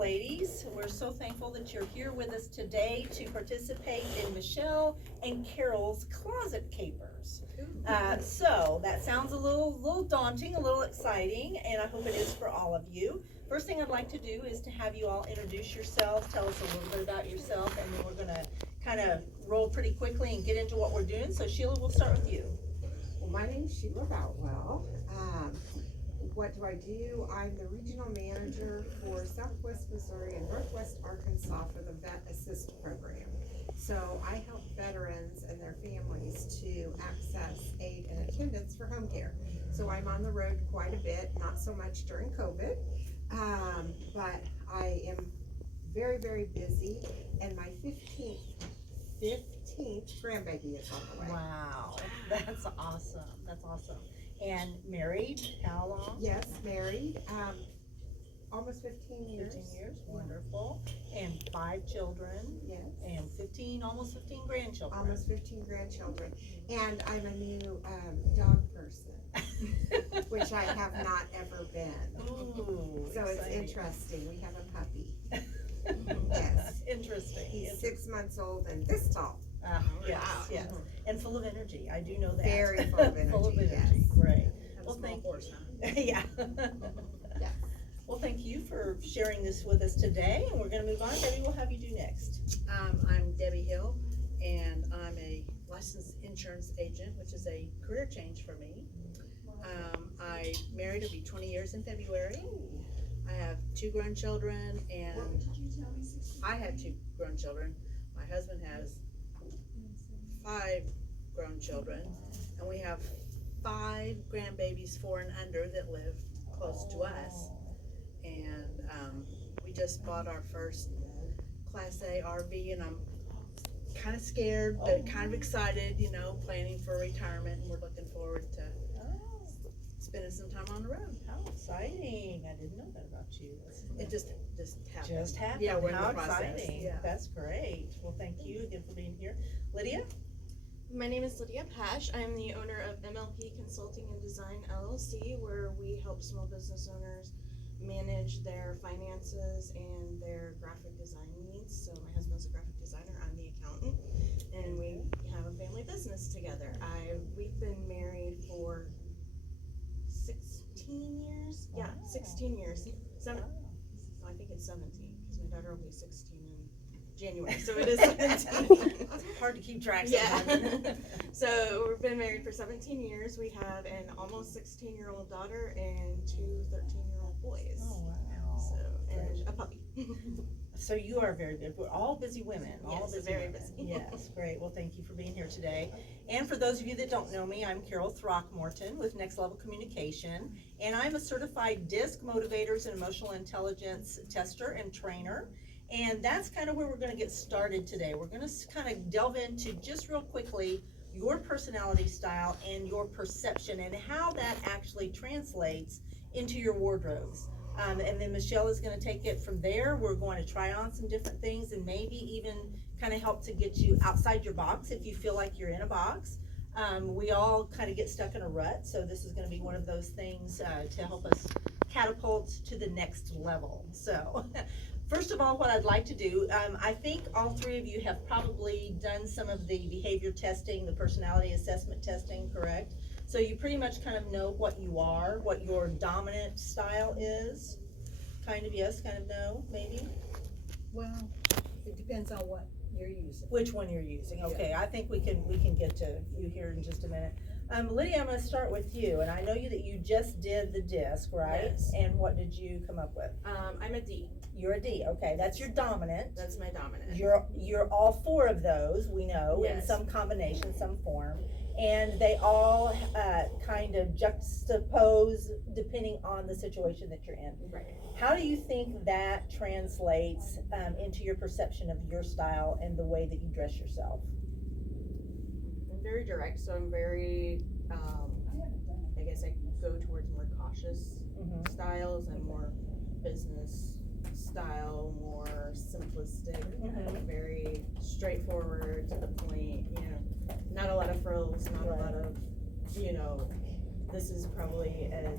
ladies. We're so thankful that you're here with us today to participate in Michele and Carol's Closet Capers. So that sounds a little daunting, a little exciting, and I hope it is for all of you. First thing I'd like to do is to have you all introduce yourselves, tell us a little bit about yourself, and then we're going to kind of roll pretty quickly and get into what we're doing. So Sheila, we'll start with you. Well, my name is Sheila Boutwell. What do I do? I'm the regional manager for Southwest Missouri and Northwest Arkansas for the Vet Assist program. So I help veterans and their families to access aid and attendance for home care. So I'm on the road quite a bit, not so much during COVID, but I am very, very busy, and my 15th grandbaby is on the way. Wow, that's awesome. That's awesome. And married, how long? Yes, married, almost 15 years. 15 years, wonderful. And 5 children. Yes. And almost 15 grandchildren. Almost 15 grandchildren. And I'm a new dog person, which I have not ever been. Ooh, So exciting. it's interesting. We have a puppy. Yes. Interesting. He's 6 months old and this tall. Yes, Wow. yes. And full of energy. I do know that. Very full of energy. Full of energy. Yes. Right. Have Well, a small thank horse, huh? Yeah. Yes. Well, thank you for sharing this with us today, and we're going to move on. Debbie, we'll have you do next. I'm Debbie Hill, and I'm a licensed insurance agent, which is a career change for me. I married, it'll be 20 years in February. I have 2 grown children, and I have 2 grown children. My husband has 5 grown children, and we have 5 grandbabies 4 and under that live close to us. And we just bought our first Class A RV, and I'm kind of scared, but kind of excited, you know, planning for retirement, and we're looking forward to spending some time on the road. How exciting. I didn't know that about you. It just happened. Just happened. Yeah, we're in How the process. exciting. Yeah. That's great. Well, thank you again for being here. Lydia? My name is Lydia Pash. I'm the owner of MLP Consulting and Design LLC, where we help small business owners manage their finances and their graphic design needs. So my husband's a graphic designer, I'm the accountant, and we have a family business together. We've been married for 16 years? Yeah, 16 years. I think it's 17, because my daughter will be 16 in January, so it is 17. Hard to keep track Yeah. sometimes. So we've been married for 17 years. We have an almost 16-year-old daughter and 2 13-year-old boys. Oh, wow. So, and a puppy. So you are very good. We're all busy women. All Yes, busy very women. busy. Yes, great. Well, thank you for being here today. And for those of you that don't know me, I'm Carol Throckmorton with Next Level Communication, and I'm a certified DISC motivators and emotional intelligence tester and trainer. And that's kind of where we're going to get started today. We're going to kind of delve into just real quickly your personality style and your perception and how that actually translates into your wardrobes. And then Michele is going to take it from there. We're going to try on some different things and maybe even kind of help to get you outside your box if you feel like you're in a box. We all kind of get stuck in a rut, so this is going to be one of those things to help us catapult to the next level. So first of all, what I'd like to do, I think all 3 of you have probably done some of the behavior testing, the personality assessment testing, correct? So you pretty much kind of know what you are, what your dominant style is. Kind of yes, kind of no, maybe? Well, it depends on what you're using. Which one you're using. Okay, I think we can get to you here in just a minute. Lydia, I'm going to start with you, and I know that you just did the DISC, right? Yes. And what did you come up with? I'm a D. You're a D. Okay, that's your dominant. That's my dominant. You're all 4 of those, we know, in Yes. some combination, some form, and they all kind of juxtapose depending on the situation that you're in. Right. How do you think that translates into your perception of your style and the way that you dress yourself? I'm very direct, so I'm very, I guess I go towards more cautious Mm-hmm. styles and more business style, more simplistic, Mhm. very straightforward, to the point, you know, not a lot of frills, not a lot of, you know, this is probably as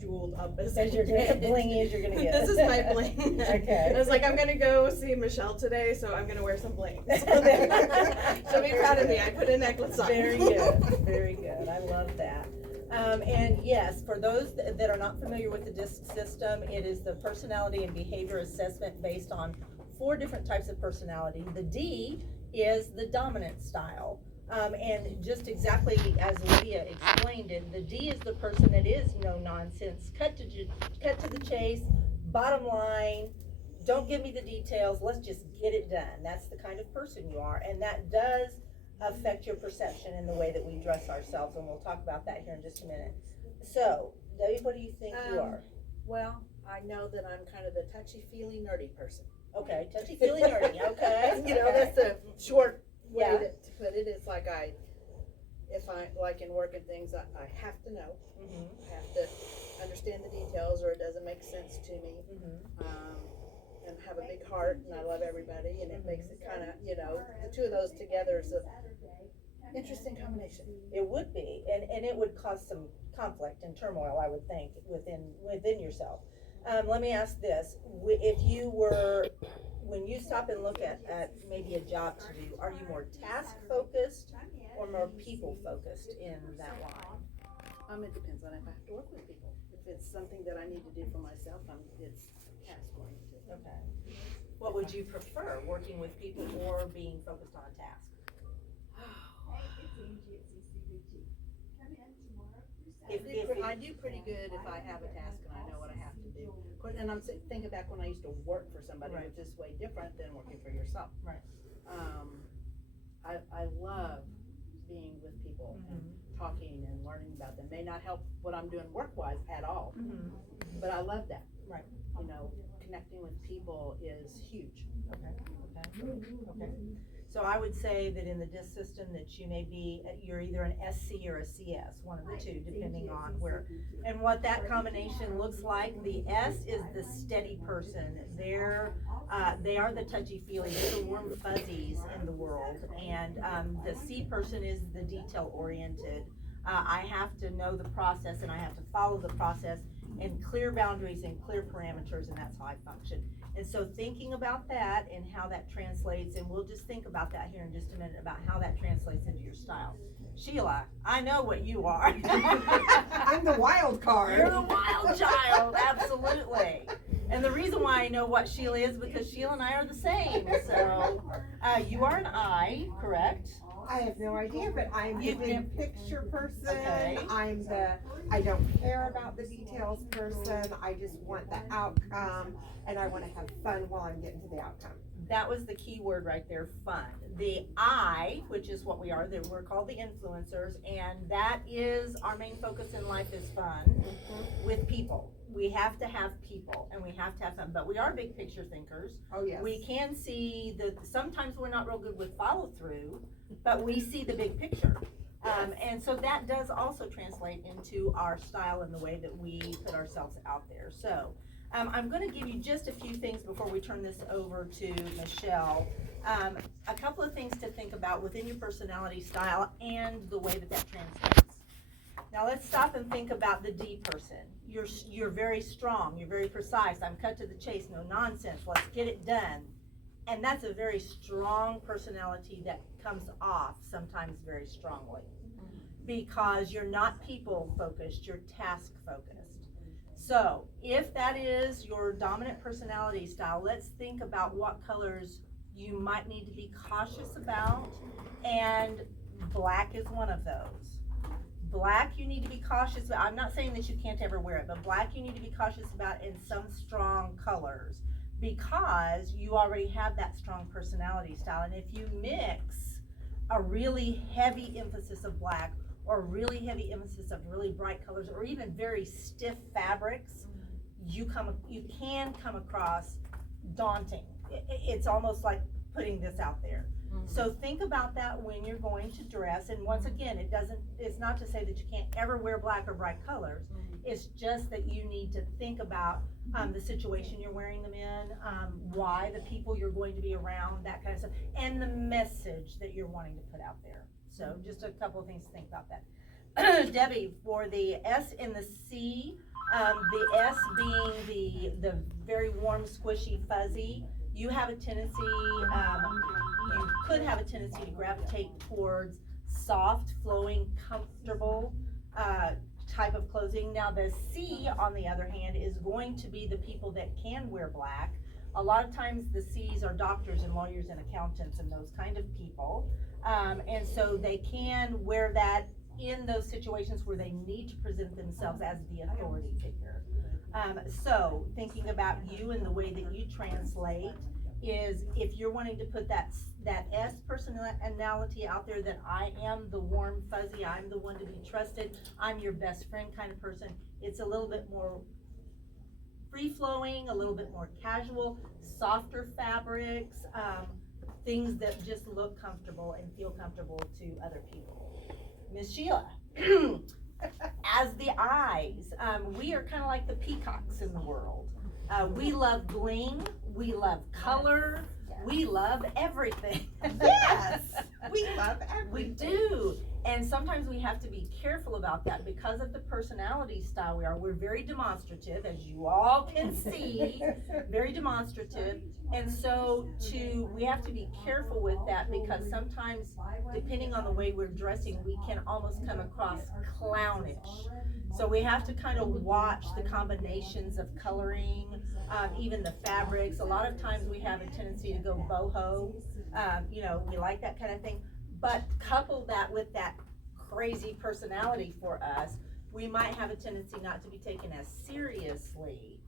jeweled up as you're gonna get, blingy as you're gonna get. This is my bling. Okay. I was like, I'm gonna go see Michelle today, so I'm gonna wear some bling. She'll be proud of me. I put a necklace on. Very good, very good. I love that. And yes, for those that are not familiar with the DISC system, it is the personality and behavior assessment based on 4 different types of personality. The D is the dominant style. And just exactly as Lydia explained it, the D is the person that is no nonsense, cut to the chase, bottom line, don't give me the details, let's just get it done. That's the kind of person you are, and that does affect your perception in the way that we dress ourselves, and we'll talk about that here in just a minute. So, Debbie, what do you think you are? Well, I know that I'm kind of the touchy-feely, nerdy person. Okay, touchy-feely nerdy, okay. You know, okay. that's a short way Yeah. to put it. It's like if I, like in work and things, I have to know. Mhm, I have to understand the details or it doesn't make sense to me. mhm. And have a big heart and I love everybody and it makes it kind of, you know, the two of those together is a interesting combination. It would be, and it would cause some conflict and turmoil, I would think, within yourself. Let me ask this, if you were, when you stop and look at maybe a job to do, are you more task focused or more people focused in that line? It depends on if I have to work with people. If it's something that I need to do for myself, it's task oriented. Okay. What would you prefer, working with people or being focused on a task? I do pretty good if I have a task and I know what I have to do. And I'm thinking back when I used to work for somebody, Right. which is way different than working for yourself. Right. I love being with people and talking and learning about them. May not help what I'm doing work-wise at all, but I love that. Right. You know, connecting with people is huge. Okay. So I would say that in the DISC system that you may be, you're either an SC or a CS, one of the two, depending on where. And what that combination looks like, the S is the steady person. They are the touchy-feely, they're the warm fuzzies in the world. And the C person is the detail-oriented. I have to know the process and I have to follow the process and clear boundaries and clear parameters, and that's how I function. And so thinking about that and how that translates, and we'll just think about that here in just a minute, about how that translates into your style. Sheila, I know what you are. I'm the wild card. You're the wild child, absolutely. And the reason why I know what Sheila is because Sheila and I are the same. So you are an I, correct? I have no idea, but I'm the big picture person. Okay. I don't care about the details person. I just want the outcome and I want to have fun while I'm getting to the outcome. That was the key word right there, fun. The I, which is what we are, that we're called the influencers, and that is our main focus in life is fun with people. We have to have people and we have to have fun, but we are big picture thinkers. Oh, yes. We can see that sometimes we're not real good with follow through, but we see the big picture. And so that does also translate into our style and the way that we put ourselves out there. So I'm going to give you just a few things before we turn this over to Michele. A couple of things to think about within your personality style and the way that that translates. Now let's stop and think about the D person. You're very strong, you're very precise, I'm cut to the chase, no nonsense, let's get it done. And that's a very strong personality that comes off sometimes very strongly. Because you're not people focused, you're task focused. So if that is your dominant personality style, let's think about what colors you might need to be cautious about, and black is one of those. Black you need to be cautious about. I'm not saying that you can't ever wear it, but black you need to be cautious about in some strong colors because you already have that strong personality style. And if you mix a really heavy emphasis of black or really heavy emphasis of really bright colors or even very stiff fabrics, you can come across daunting. It's almost like putting this out there. So think about that when you're going to dress. And once again, it's not to say that you can't ever wear black or bright colors. It's just that you need to think about the situation you're wearing them in, why, the people you're going to be around, that kind of stuff, and the message that you're wanting to put out there. So just a couple of things to think about that. Debbie, for the S and the C, the S being the very warm, squishy, fuzzy, you have a tendency, you could have a tendency to gravitate towards soft, flowing, comfortable, type of clothing. Now the C, on the other hand, is going to be the people that can wear black. A lot of times the C's are doctors and lawyers and accountants and those kind of people. And so they can wear that in those situations where they need to present themselves as the authority figure. So thinking about you and the way that you translate is, if you're wanting to put that S personality out there, that I am the warm fuzzy, I'm the one to be trusted, I'm your best friend kind of person, it's a little bit more free-flowing, a little bit more casual, softer fabrics, things that just look comfortable and feel comfortable to other people. Miss Sheila, as the eyes, we are kind of like the peacocks in the world. We love bling, we love color, we love everything. Yes, we love everything. We do. And sometimes we have to be careful about that because of the personality style we are. We're very demonstrative, as you all can see, very demonstrative. And so we have to be careful with that, because sometimes, depending on the way we're dressing, we can almost come across clownish. So we have to kind of watch the combinations of coloring, even the fabrics. A lot of times we have a tendency to go boho, we like that kind of thing. But couple that with that crazy personality for us, we might have a tendency not to be taken as seriously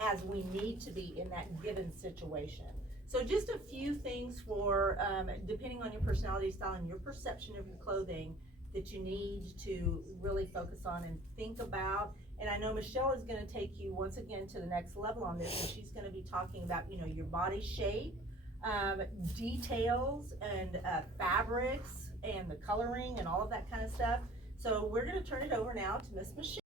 as we need to be in that given situation. So just a few things for, depending on your personality style and your perception of your clothing, that you need to really focus on and think about. And I know Michele is gonna take you once again to the next level on this, and she's gonna be talking about, your body shape, details and fabrics and the coloring and all of that kind of stuff. So we're gonna turn it over now to Miss Michele.